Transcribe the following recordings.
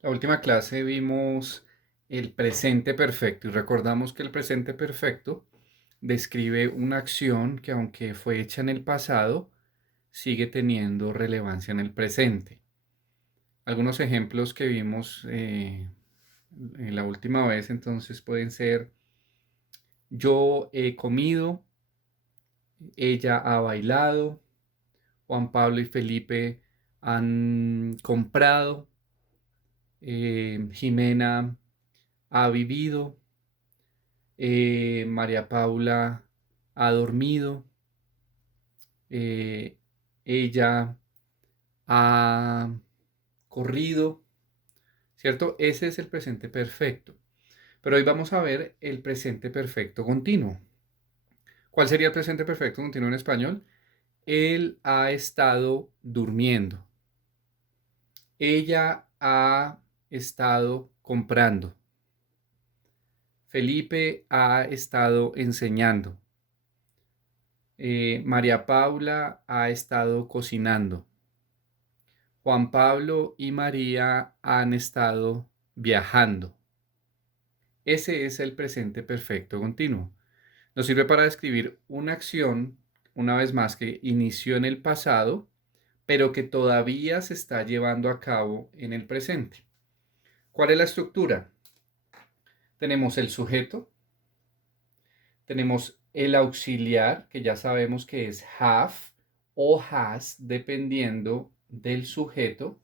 La última clase vimos el presente perfecto y recordamos que el presente perfecto describe una acción que aunque fue hecha en el pasado, sigue teniendo relevancia en el presente. Algunos ejemplos que vimos en la última vez entonces pueden ser: yo he comido, ella ha bailado, Juan Pablo y Felipe han comprado, Jimena ha vivido, María Paula ha dormido, eh, ella ha corrido, ¿cierto? Ese es el presente perfecto. Pero hoy vamos a ver el presente perfecto continuo. ¿Cuál sería el presente perfecto continuo en español? Él ha estado durmiendo. Ella ha estado comprando. Felipe ha estado enseñando. María Paula ha estado cocinando. Juan Pablo y María han estado viajando. Ese es el presente perfecto continuo. Nos sirve para describir una acción, una vez más, que inició en el pasado, pero que todavía se está llevando a cabo en el presente. ¿Cuál es la estructura? Tenemos el sujeto, tenemos el auxiliar, que ya sabemos que es have o has, dependiendo del sujeto.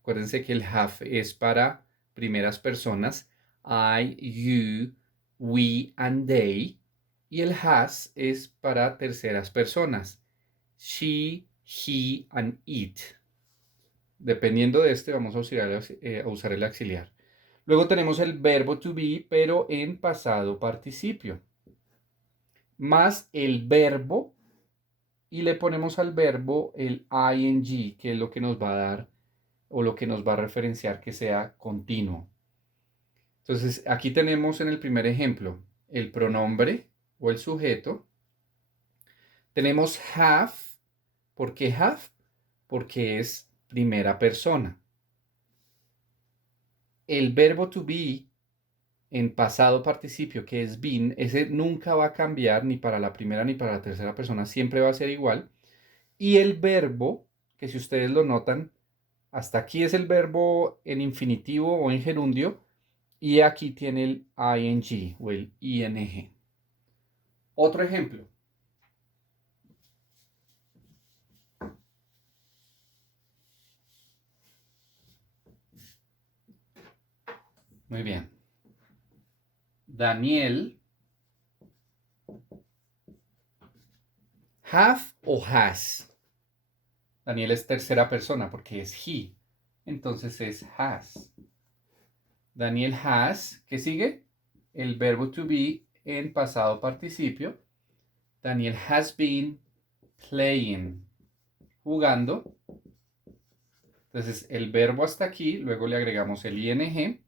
Acuérdense que el have es para primeras personas, I, you, we and they. Y el has es para terceras personas, she, he and it. Dependiendo de este, vamos a usar el auxiliar. Luego tenemos el verbo to be, pero en pasado participio, más el verbo, y le ponemos al verbo el ing, que es lo que nos va a dar o lo que nos va a referenciar que sea continuo. Entonces, aquí tenemos en el primer ejemplo el pronombre o el sujeto. Tenemos have. ¿Por qué have? Porque es primera persona. El verbo to be en pasado participio, que es been, ese nunca va a cambiar ni para la primera ni para la tercera persona, siempre va a ser igual. Y el verbo, que si ustedes lo notan, hasta aquí es el verbo en infinitivo o en gerundio, y aquí tiene el ing o el ing. Otro ejemplo. Muy bien. Daniel, have o has. Daniel es tercera persona porque es he. Entonces es has. Daniel has, ¿qué sigue? El verbo to be en pasado participio. Daniel has been playing, jugando. Entonces el verbo hasta aquí, luego le agregamos el ing.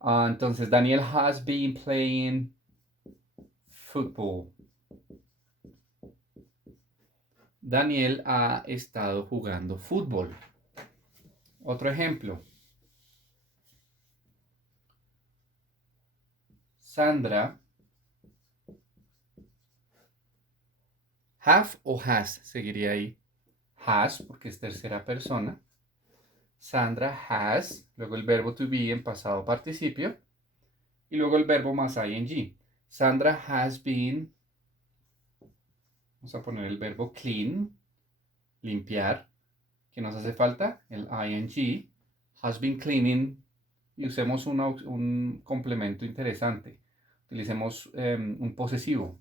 Entonces Daniel has been playing football. Daniel ha estado jugando fútbol. Otro ejemplo. Sandra, have o has, seguiría ahí. Has, porque es tercera persona. Sandra has, luego el verbo to be en pasado participio, y luego el verbo más ing. Sandra has been, vamos a poner el verbo clean, limpiar, que nos hace falta, el ing. Has been cleaning, y usemos un complemento interesante. Utilicemos un posesivo,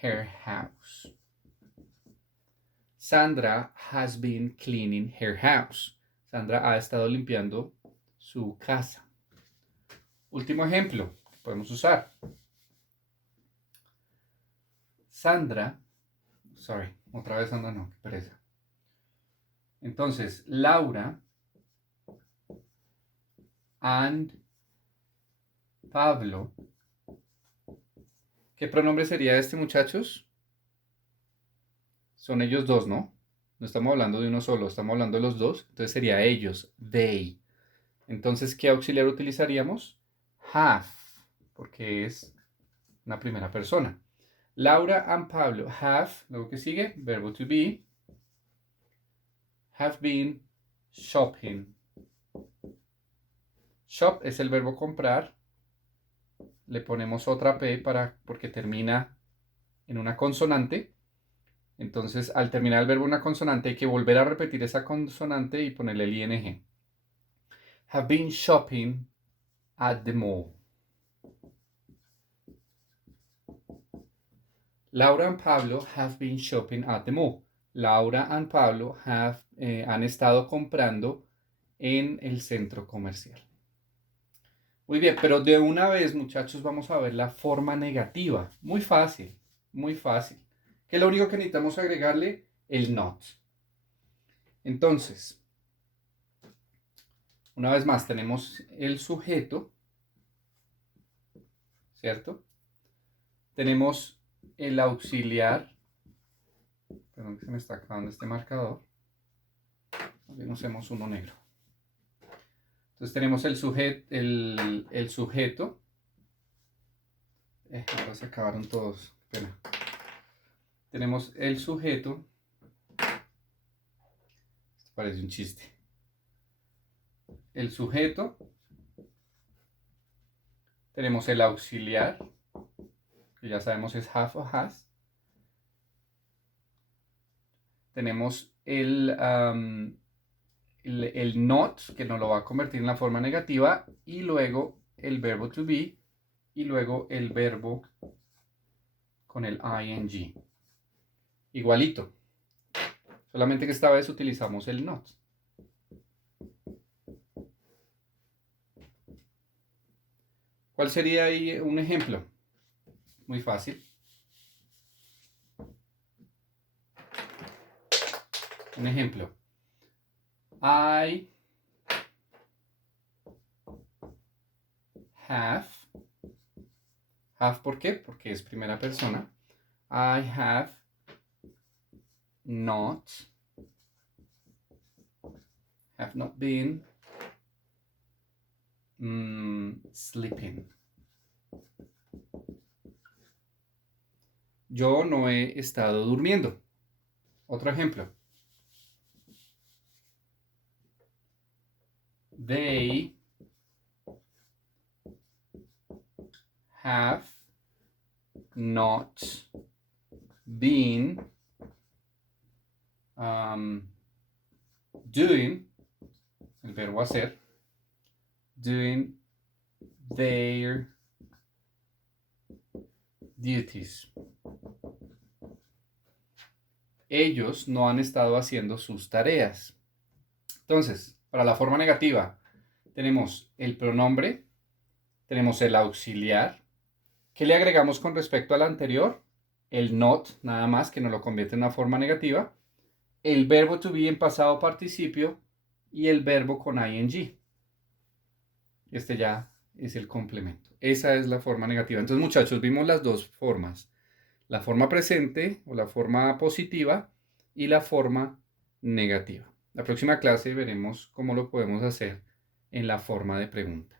her house. Sandra has been cleaning her house. Sandra ha estado limpiando su casa. Último ejemplo que podemos usar. Sandra, otra vez Sandra no, qué pereza. Entonces, Laura and Pablo. ¿Qué pronombre sería este, muchachos? Son ellos dos, ¿no? No estamos hablando de uno solo, estamos hablando de los dos. Entonces sería ellos, they. Entonces, ¿qué auxiliar utilizaríamos? Have, porque es una primera persona. Laura and Pablo have, luego que sigue, verbo to be, have been shopping. Shop es el verbo comprar. Le ponemos otra P porque termina en una consonante. Entonces, al terminar el verbo en una consonante, hay que volver a repetir esa consonante y ponerle el ing. Have been shopping at the mall. Laura and Pablo have been shopping at the mall. Laura and Pablo han estado comprando en el centro comercial. Muy bien, pero de una vez, muchachos, vamos a ver la forma negativa. Muy fácil, muy fácil. Que es lo único que necesitamos agregarle el not. Entonces, una vez más, tenemos el sujeto, ¿cierto? Tenemos el auxiliar. Perdón que se me está acabando este marcador. Usemos uno negro. Entonces tenemos el sujeto. Ahora se acabaron todos. Espera. Tenemos el sujeto. Esto parece un chiste. El sujeto. Tenemos el auxiliar, que ya sabemos es have o has. Tenemos el not, que nos lo va a convertir en la forma negativa, y luego el verbo to be, y luego el verbo con el ing. Igualito. Solamente que esta vez utilizamos el not. ¿Cuál sería ahí un ejemplo? Muy fácil. Un ejemplo. I have. Have, ¿por qué? Porque es primera persona. I have not been sleeping. Yo no he estado durmiendo. Otro ejemplo. They have not been doing, el verbo hacer, doing their duties. Ellos no han estado haciendo sus tareas. Entonces, para la forma negativa, tenemos el pronombre, tenemos el auxiliar. ¿Qué le agregamos con respecto al anterior? El not, nada más, que nos lo convierte en una forma negativa. El verbo to be en pasado participio y el verbo con ing. Este ya es el complemento. Esa es la forma negativa. Entonces, muchachos, vimos las dos formas. La forma presente o la forma positiva y la forma negativa. La próxima clase veremos cómo lo podemos hacer en la forma de pregunta.